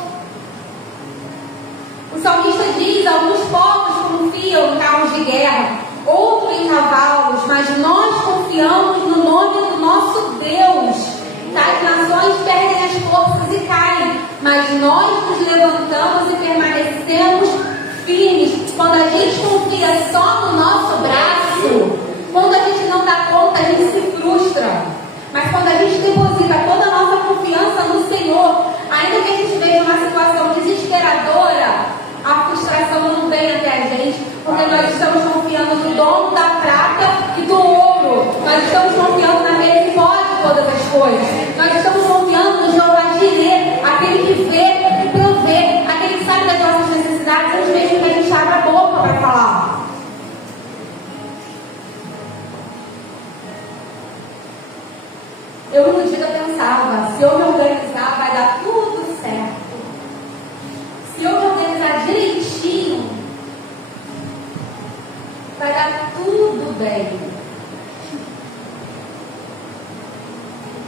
O salmista diz: alguns povos confiam em carros de guerra, outros em cavalos, mas nós confiamos no nome do nosso Deus. As nações perdem as forças e caem, mas nós nos levantamos e permanecemos firmes. Quando a gente confia só no nosso braço, quando a gente não dá conta, a gente se frustra. Mas quando a gente deposita toda a nossa confiança no Senhor, ainda que a gente veja uma situação desesperadora, a frustração não vem até a gente, porque nós estamos confiando no dono da prata e do ouro. Nós estamos confiando naquele que pode todas as coisas. Nós estamos confiando no Jeová Jireh, aquele que vê e provê, aquele que sabe das nossas necessidades, antes mesmo que a gente abra a boca para falar. Eu no dia pensava, se eu me organizar vai dar tudo certo. Se eu me organizar direitinho, vai dar tudo bem.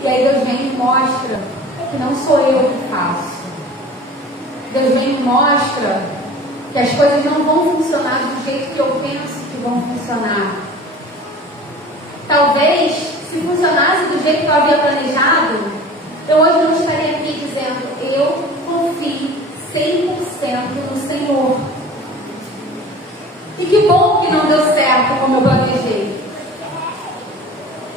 E aí Deus vem e mostra que não sou eu que faço. Deus vem e mostra que as coisas não vão funcionar do jeito que eu penso que vão funcionar. Talvez, se funcionasse do jeito que eu havia planejado, eu hoje não estaria aqui dizendo: eu confio 100% no Senhor. E que bom que não deu certo como eu planejei.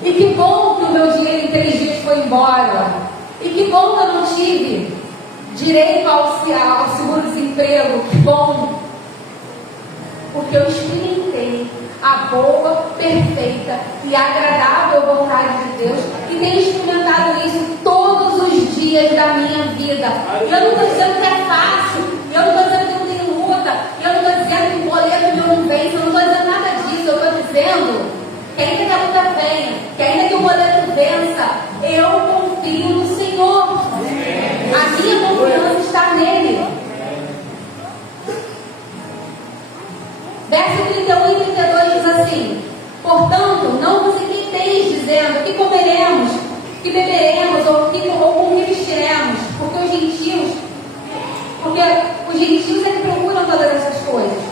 E que bom que o meu dinheiro em 3 dias foi embora. E que bom que eu não tive direito ao seguro-desemprego. Que bom. Porque eu experimentei a boa, perfeita e agradável vontade de Deus. E tenho experimentado isso todos os dias da minha vida. E eu não estou dizendo que é fácil. Eu não estou dizendo que não tem luta. Eu não estou dizendo que o boleto meu não vence. Eu não estou dizendo nada disso. Eu estou dizendo que ainda que a luta venha, que ainda que o boleto vença, eu confio no Senhor. A minha confiança está nele. Verso 31 e 32 diz assim: portanto, não vos inquieteis dizendo que comeremos, que beberemos, ou com que vestiremos, porque os gentios é que procuram todas essas coisas.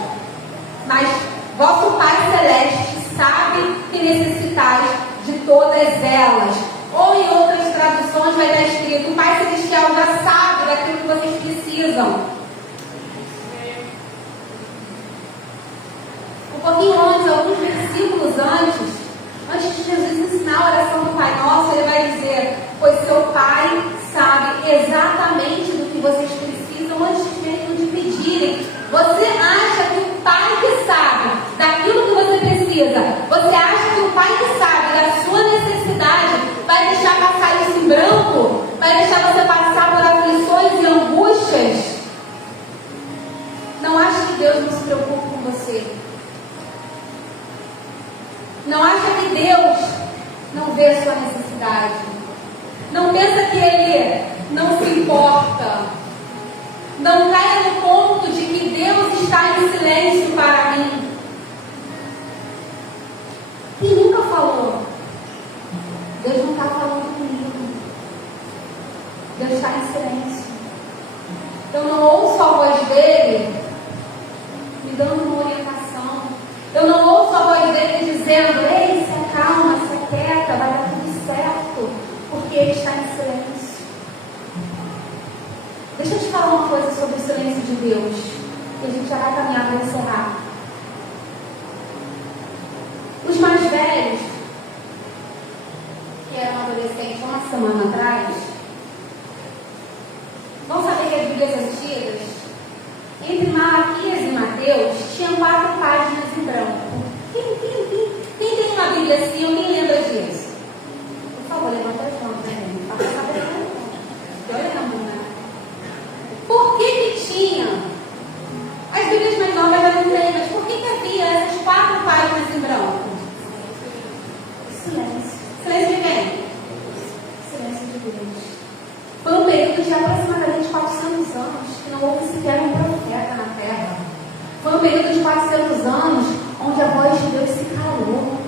Mas vosso Pai Celeste sabe que necessitais de todas elas. Ou em outras traduções vai estar escrito: o Pai Celestial já sabe daquilo que vocês precisam. Um pouquinho antes, alguns versículos antes de Jesus ensinar a oração do Pai Nosso, ele vai dizer: pois seu Pai sabe exatamente do que vocês precisam antes mesmo de pedirem. Você acha que o Pai que sabe daquilo que você precisa, você acha que o Pai que sabe da sua necessidade vai deixar passar isso em branco? Vai deixar você passar por aflições e angústias? Não acha que Deus não se preocupa com você? Não acha que Deus não vê a sua necessidade? Não pensa que Ele não se importa? Não caia no ponto de que Deus está em silêncio para mim. Quem nunca falou? Deus não está falando comigo. Deus está em silêncio. Eu não ouço a voz dele me dando uma orientação. Eu não ouço a voz dele dizendo: ei, se acalma, se aquieta, vai dar tudo certo, porque ele está em silêncio. Deixa eu te falar uma coisa sobre o silêncio de Deus, e a gente já vai caminhar para encerrar. Os mais velhos, que eram adolescentes uma semana atrás, vão saber que as Bíblias antigas, entre Malaquias e Mateus, tinham 4 páginas em branco. Quem tem uma Bíblia assim, ou quem lembra disso? Por favor, levanta as mãos para mim. Para saber. Olha na mão. Por que tinha? As Bíblias mais novas já não tem, mas por que havia essas 4 páginas em branco? Silêncio. Silêncio de quem? Silêncio de Deus. Foi um período de aproximadamente 400 anos que não houve sequer um profeta na terra. Foi um período de 400 anos onde a voz de Deus se calou.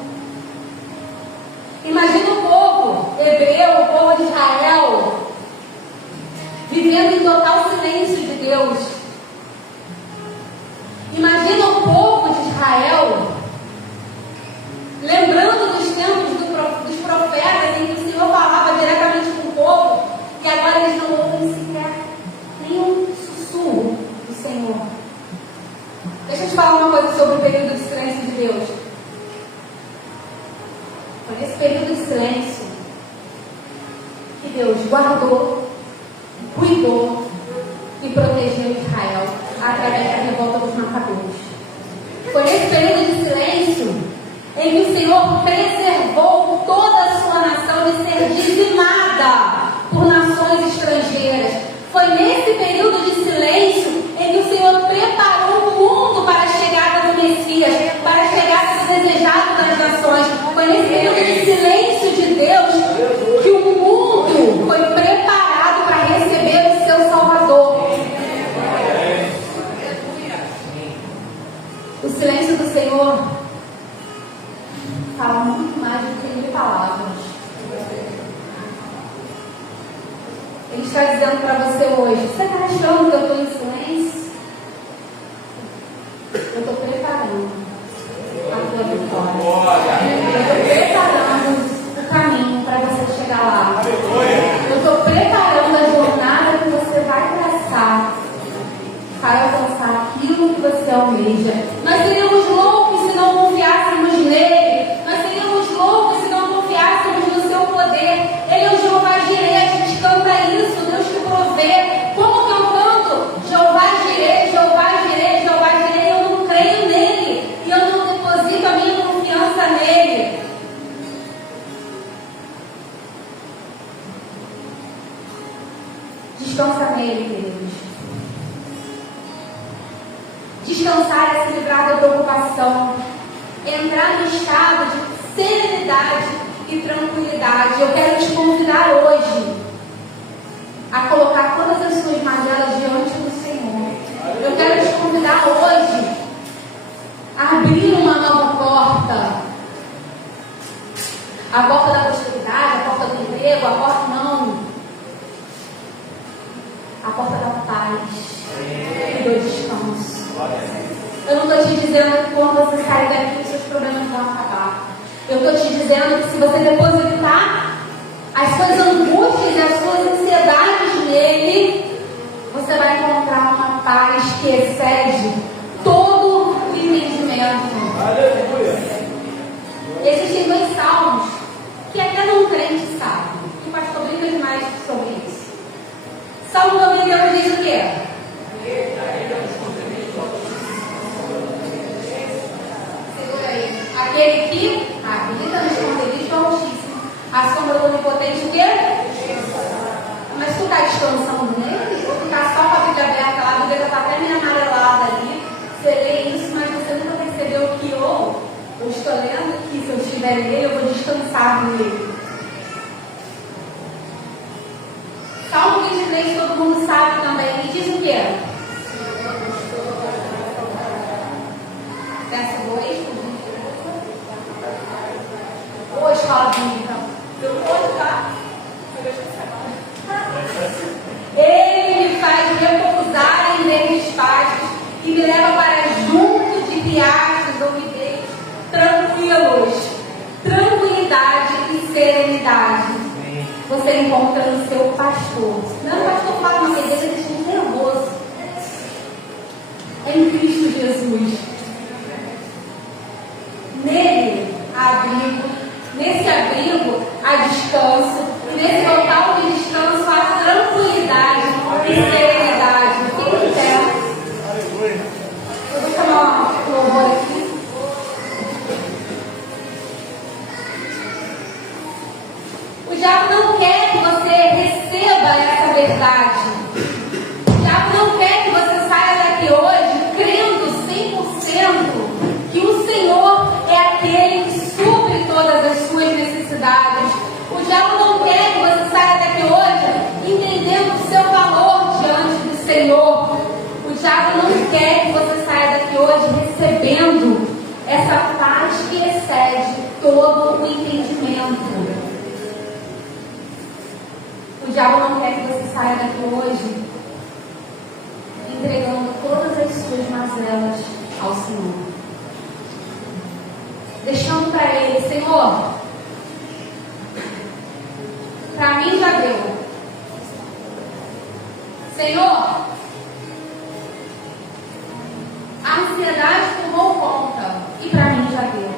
vivendo em total silêncio de Deus. Imagina o povo de Israel, lembrando dos tempos dos profetas, em que o Senhor falava diretamente com o povo, e agora eles não ouvem sequer nenhum sussurro do Senhor. Deixa eu te falar uma coisa sobre o período de silêncio de Deus. Foi nesse período de silêncio que Deus guardou, cuidou e protegeu Israel através da revolta dos Macabeus. Foi nesse período de silêncio em que o Senhor preservou toda a sua nação de ser dizimada por nações estrangeiras. Foi nesse período de silêncio em que o Senhor preparou o mundo para a chegada do Messias, para a chegada do desejado das nações. Foi nesse período de silêncio de Deus que o mundo foi preparado para receber o seu Salvador. O silêncio do Senhor fala muito mais do que mil palavras. Ele está dizendo para você hoje: você está achando que eu estou em silêncio? Eu estou preparando a tua vitória. Eu estou preparando o caminho para você chegar lá. Eu estou preparando a jornada que você vai traçar para alcançar aquilo que você almeja. Nós seríamos loucos se não confiássemos nele. Nós seríamos loucos se não confiássemos no seu poder. Ele é o Jeová Jireh. A gente canta isso, Deus que provê. Como que eu canto? Jeová Jireh, Jeová Jireh, Jeová Jireh. Eu não creio nele e eu não deposito a minha confiança nele. Descansa nele, queridos. Descansar é se livrar da preocupação, entrar no estado de serenidade e tranquilidade. Eu quero te convidar hoje a colocar todas as suas mazelas diante do Senhor. Eu quero te convidar hoje a abrir uma nova porta. A porta da prosperidade, a porta do emprego, a porta não. A porta da paz e do descanso. Eu não estou te dizendo que quando você sair daqui os seus problemas vão acabar. Eu estou te dizendo que se você depositar as suas angústias e as suas ansiedades nele, você vai encontrar uma paz que excede todo o entendimento. Existem 2 salmos que até não crente sabe. E o pastor brinca demais sobre isso. Salmo 91 diz o quê? Aquele que habita no esconderijo do Altíssimo, a sombra do Onipotente, o quê? Mas tu está descansando nele? Ou tu está só com a Bíblia aberta lá, a Bíblia está até meio amarelada ali, você lê isso, mas você nunca percebeu que eu estou lendo, que se eu estiver nele, eu vou descansar nele. Salmo 23, todo mundo sabe também, e diz o quê? Verso 2. Boa escola bíblica. Eu vou, tá? Ele me faz repousar em verdes pastos e me leva para junto de riachos ou ribeiros tranquilos. Tranquilidade e serenidade. Você encontra no seu pastor. Não, o pastor fala uma coisa, ele deixa muito nervoso. É em Cristo Jesus. Nele há abrigo. Nesse abrigo há descanso. E nesse local de descanso há tranquilidade e serenidade. Fique em pé. Eu vou chamar o louvor aqui. O diabo não quer que você receba essa verdade. O diabo não quer que você saia daqui hoje crendo 100% que o Senhor é aquele que supre todas as suas necessidades. O diabo não quer que você saia daqui hoje entendendo o seu valor diante do Senhor. O diabo não quer que você saia daqui hoje recebendo essa paz que excede todo o entendimento. O diabo não quer que você saia daqui hoje todas elas ao Senhor. Deixando para Ele: Senhor, para mim já deu. Senhor, a ansiedade tomou conta e para mim já deu.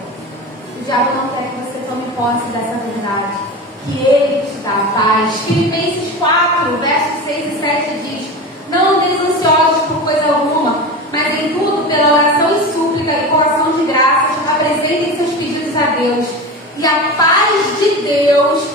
O diabo não quer que você tome posse dessa verdade, que Ele te dá a paz. Filipenses 4, versos 6 e 7 diz: não andeis ansiosos por coisa alguma, mas em tudo, pela oração e súplica e coração de graças, apresentem seus pedidos a Deus. E a paz de Deus,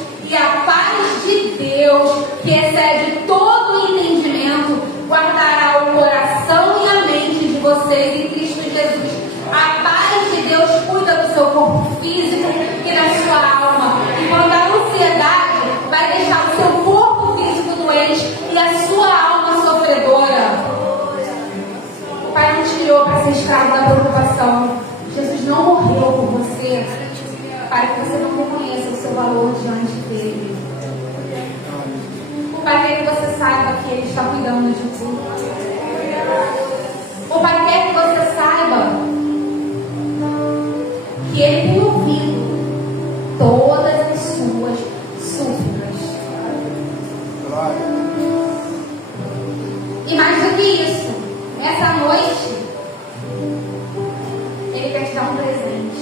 que excede todo o entendimento, guardará o coração e a mente de vocês em Cristo Jesus. A paz de Deus cuida do seu corpo físico e da sua alma. E quando a ansiedade vai deixar o seu corpo físico doente e a sua alma sofredora. O Pai não te criou para ser escravo da preocupação. Jesus não morreu por você para que você não reconheça o seu valor diante dele. O Pai quer que você saiba que Ele está cuidando de tudo. O Pai quer que você saiba que Ele tem ouvido todas as suas súplicas. E mais do que isso, nessa noite, Ele quer te dar um presente.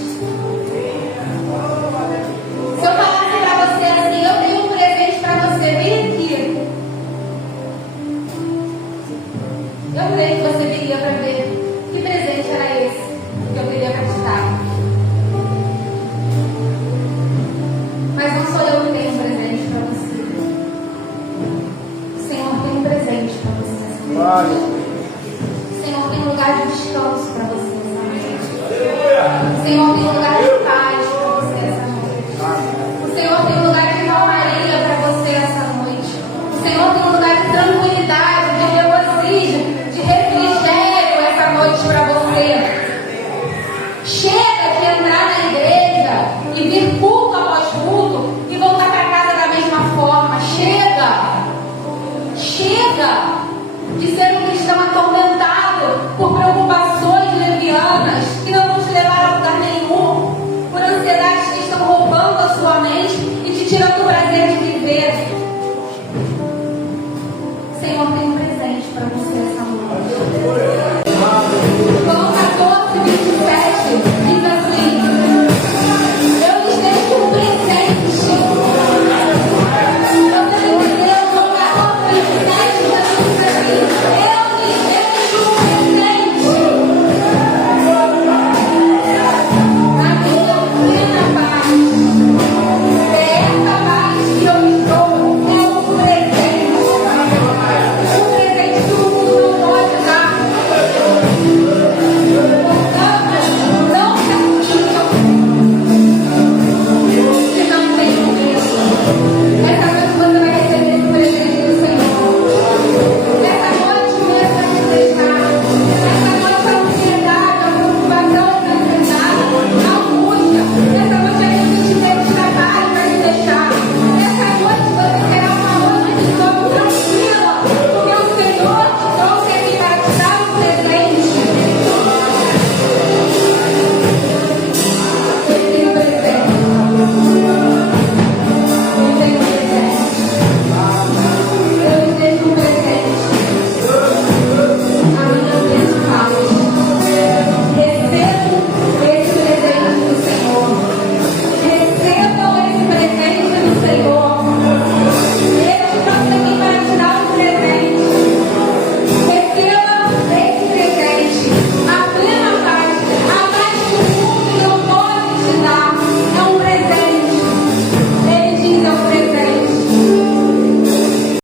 Se eu falasse para você assim: eu tenho um presente para você, vem aqui. Eu creio que você viria para ver que presente era esse que eu queria para te dar. Mas não sou eu que tenho um presente para você. O Senhor tem um presente para você essa noite. O Senhor tem um lugar de descanso para você essa noite. O Senhor tem um lugar de paz para você essa noite. O Senhor tem um lugar de calmaria para você essa noite. O Senhor tem um lugar de tranquilidade, de regozijo, de refrigério essa noite para você. Chega de entrar na igreja e vir culto após culto e voltar para casa da mesma forma. Chega de ser um cristão atormentado por preocupações levianas que não vão te levar a lugar nenhum, por ansiedades que estão roubando a sua mente e te tirando o prazer de viver. O Senhor tem um presente para você essa noite. João 14, 27 diz assim: eu lhes deixo um presente. Você entendeu? João 14, 27 diz assim: eu